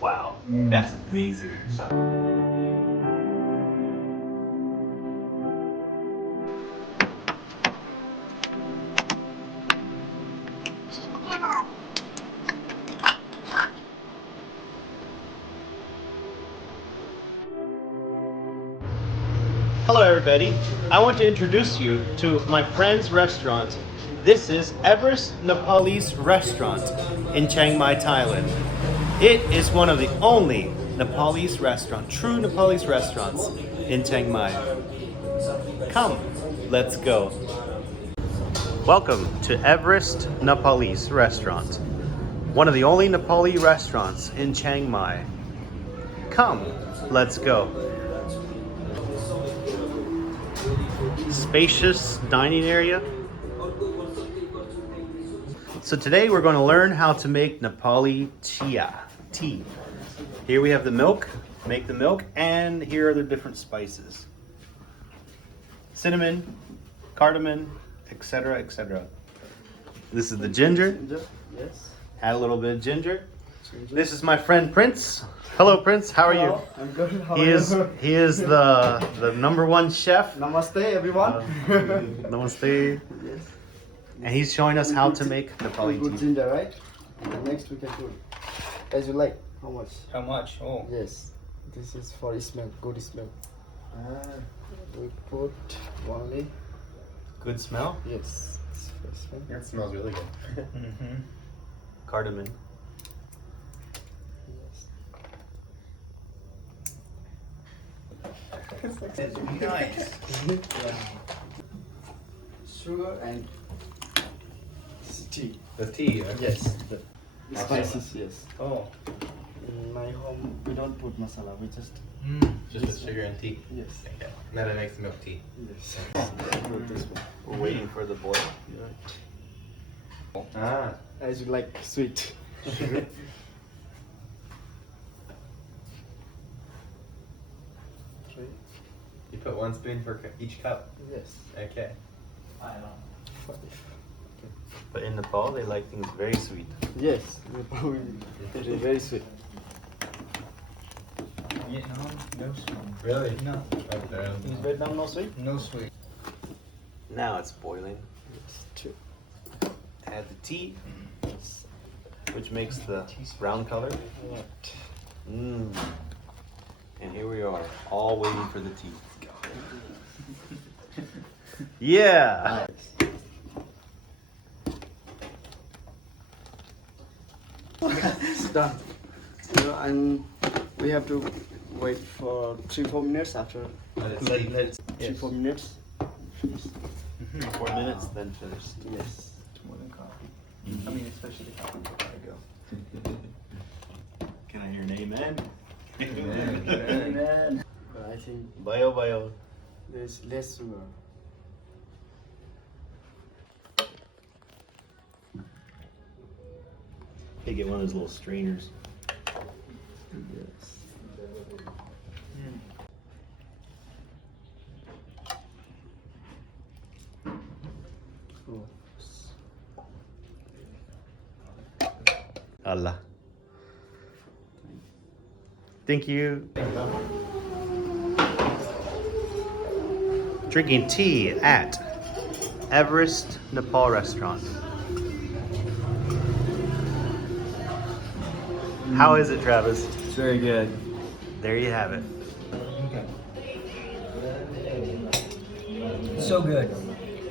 Wow, that's amazing. Hello everybody, I want to introduce you to my friend's restaurant. This is Everest Nepalese Restaurant in Chiang Mai, Thailand. It is one of the only Nepalese restaurant, true Nepalese restaurants in Chiang Mai. Come, let's go. Welcome to Everest Nepalese Restaurant, one of the only Nepali restaurants in Chiang Mai. Come, let's go. Spacious dining area. So today we're going to learn how to make Nepali tea. Here we have the milk, make the milk, and here are the different spices. Cinnamon, cardamom, etc., etc. This is the ginger. Yes. Add a little bit of ginger. This is my friend Prince. Hello Prince, how are you? I'm good. How He are is you? he is the #1 chef. Namaste, everyone. Namaste. Yes. And he's showing us how to make Nepali Good tea. ginger, right? And next we can do as you like. How much? How much? Oh. Yes. This is for smell. Good smell. We put only. Good smell. Yes. It's for smell. That smells really good. Mm-hmm. Cardamom. Nice. Sugar and tea. The tea. Yes. The spices. Yes. Oh. In my home, we don't put masala. We just. Just with sugar and tea. Yes. Okay. Then it makes the milk tea. Yes. Put this one. We're waiting for the boil. Ah. As you like, sweet. Three. You put 1 spoon for each cup. Yes. Okay. Five. But in Nepal, they like things very sweet. Yes. It is very sweet. Vietnam, no sweet. Really? No. Okay. Is Vietnam no sweet? No sweet. Now it's boiling. Yes. Two. Add the tea, which makes the brown color. Right. And here we are, all waiting for the tea. Yeah. It's done. And we have to wait for 3-4 minutes after. Let it Let steep. it 3-4 minutes. 4 minutes, then finished. Yes. More than coffee. I mean, especially coffee. Gotta go. Can I hear an amen? Amen. But I think Bio. there's less sugar. Hey, get one of those little strainers. Yes. Cool. Allah. Thank you. Drinking tea at Everest Nepal Restaurant. How is it, Travis? It's very good. There you have it. So good.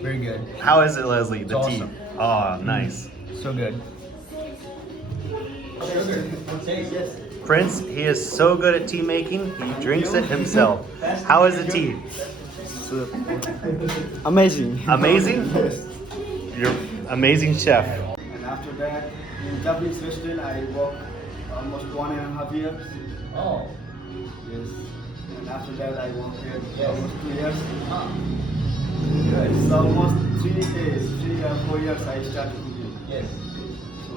Very good. How is it, Leslie? The It's tea. awesome. Oh, nice. So good. Sugar. Yes. Prince, he is so good at tea making, he drinks it himself. How is the tea? Amazing. Amazing? Yes. You're amazing chef. And after that, in Japanese restaurant, I worked almost 1.5 years. Oh. Yes. And after that, I worked here almost 2 years. Good. It's almost 3 or 4 years I started cooking. Yes. So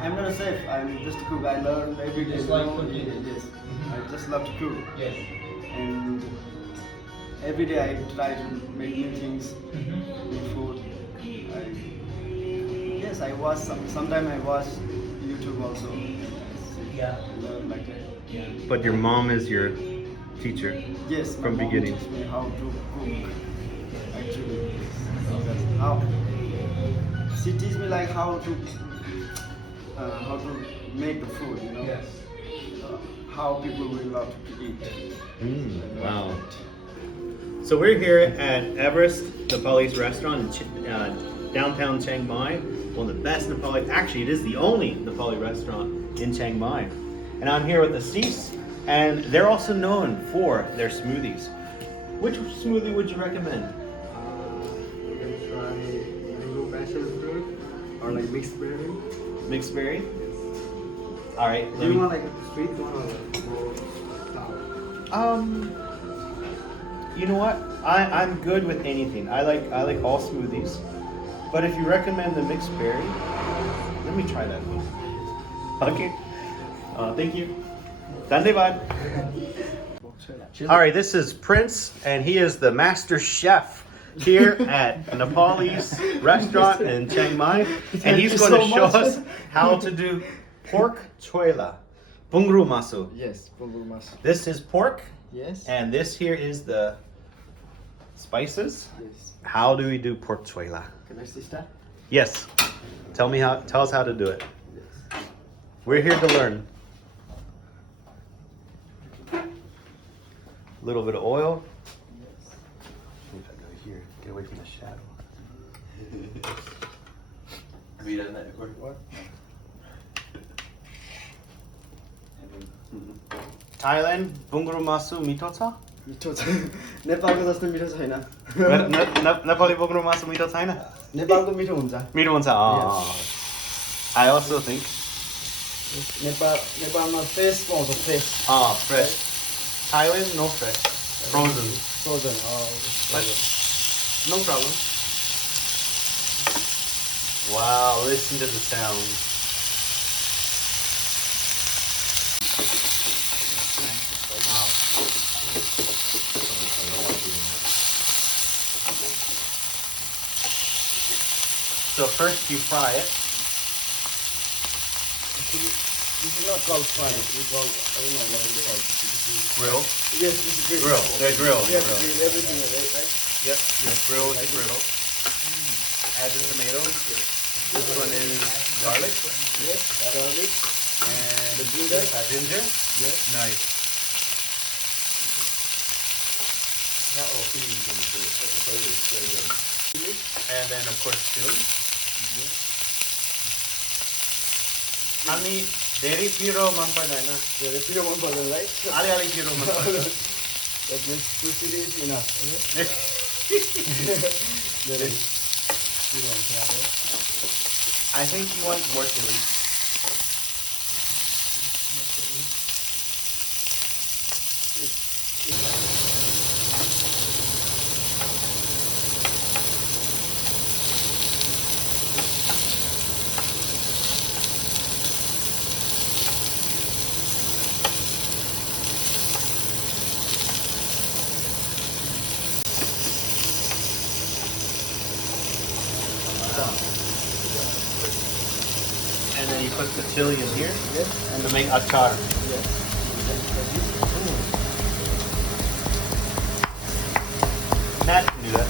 I'm not a chef. I'm just a cook. I learn every day. Just like cooking. Yes. I just love to cook. Yes. And every day I try to make new things, new food. Yes. Yes, I watch. Sometime I watch YouTube also. Yeah. Learn like that. But your mom is your teacher. Yes, my From mom beginning. teach me how to cook. Actually, that's how she teach me like how to make the food. You know. Yes. How people will love to eat. Wow. So we're here at Everest Nepalese Restaurant in downtown Chiang Mai. One of the best Nepali, actually it is the only Nepali restaurant in Chiang Mai. And I'm here with the Sis, and they're also known for their smoothies. Which smoothie would you recommend? You can try mango passion fruit or like mixed berry. Mixed berry? Alright, Do you want like a sweet one or more sour? You know what? I'm good with anything. I like all smoothies. But if you recommend the mixed berry, let me try that one. Okay. Thank you. Dhanyavad. All right, this is Prince, and he is the master chef here at a Nepalese restaurant in Chiang Mai, and he's going to show us how to do pork choila, bungru masu. Yes, bubur mas. This is pork, Yes. and this here is the spices. Yes. How do we do pork choila? Can I start? Yes. Tell us how to do it. Yes. We're here to learn. A little bit of oil. Yes. If I go here, get away from the shadow. Have you done that before? What? Thailand, bungru masu mito छ? मिठो छ नेपालको जस्तो मिठो छैन Nepali bungru masu mito छैन? नेपालको मिठो हुन्छ Mito हुन्छ. I also think. नेपालमा फ्रेस पाउँछ fresh Fresh. Thailand, no fresh. Frozen. Frozen But no problem. Wow, listen to the sound. So first you fry it. This is not called fry, we call, I don't know what it's called. Grill. Yes, this is grill. Grill. They're grilled. We have to grill everything, right? Yep. Grill is griddle. Add the tomatoes. This one is garlic. Yes, garlic. And The ginger. Ginger. Yes. Nice. And then of course chili. Honey, dairy piro man पर्दैन. धेरै पिरो मन पर्दैन, right? अलि piro man पर्दैन. That means 2 chili is enough, okay? धेरै पिरो हुन्छ अब. I think you want more chili. And then you put the chili in here Yes. and to make achar. Yes. Matt can do that.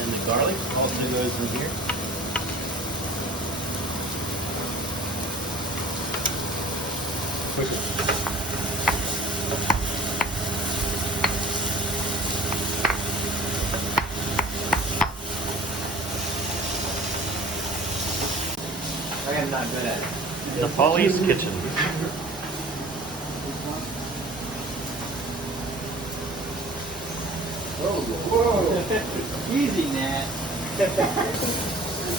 And the garlic also goes in here. Push it. I am not good at it. Nepalese kitchen. Whoa. Easy, Nat.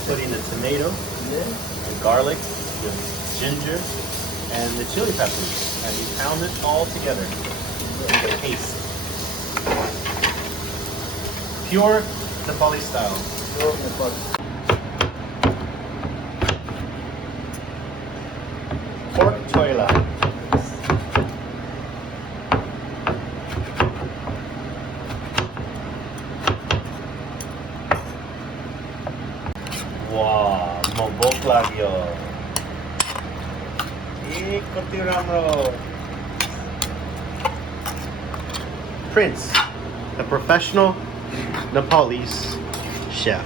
Put in the tomato, the garlic, the ginger, and the chili peppers. And you pound it all together. Make a paste. Pure Nepali style. Pure Nepal. Pork choila. Wow, mabok lagyo. Koti ramro. Prince, a professional Nepalese chef.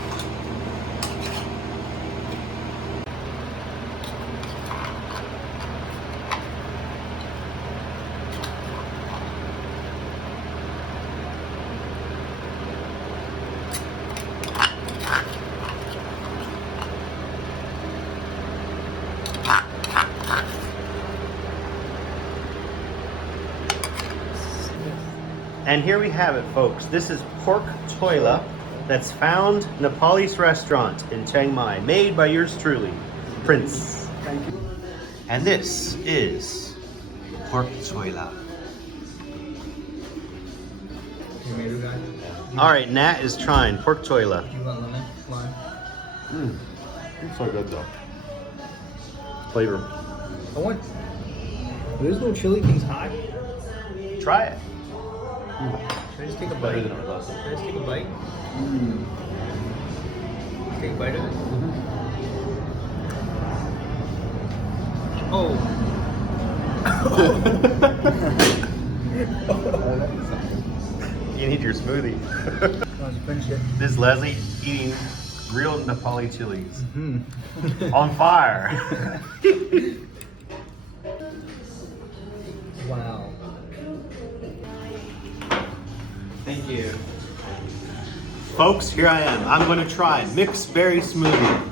And here we have it, folks. This is pork choila that's found Nepalese Restaurant in Chiang Mai, made by yours truly, Prince. Thank you. And this is pork choila. You made it, guys. All right, Nat is trying pork choila. You want lemon? Lime? It's so good though. Flavor. I want. There's no chili things hot. Try it. Can I just take a bite? Can I just take a bite? Take a bite of it? Oh. You need your smoothie. Let's finish it. This is Leslie eating grilled Nepali chilies. On fire. Wow. Thank you. Folks, here I am. I'm going to try mixed berry smoothie.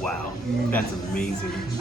Wow, that's amazing.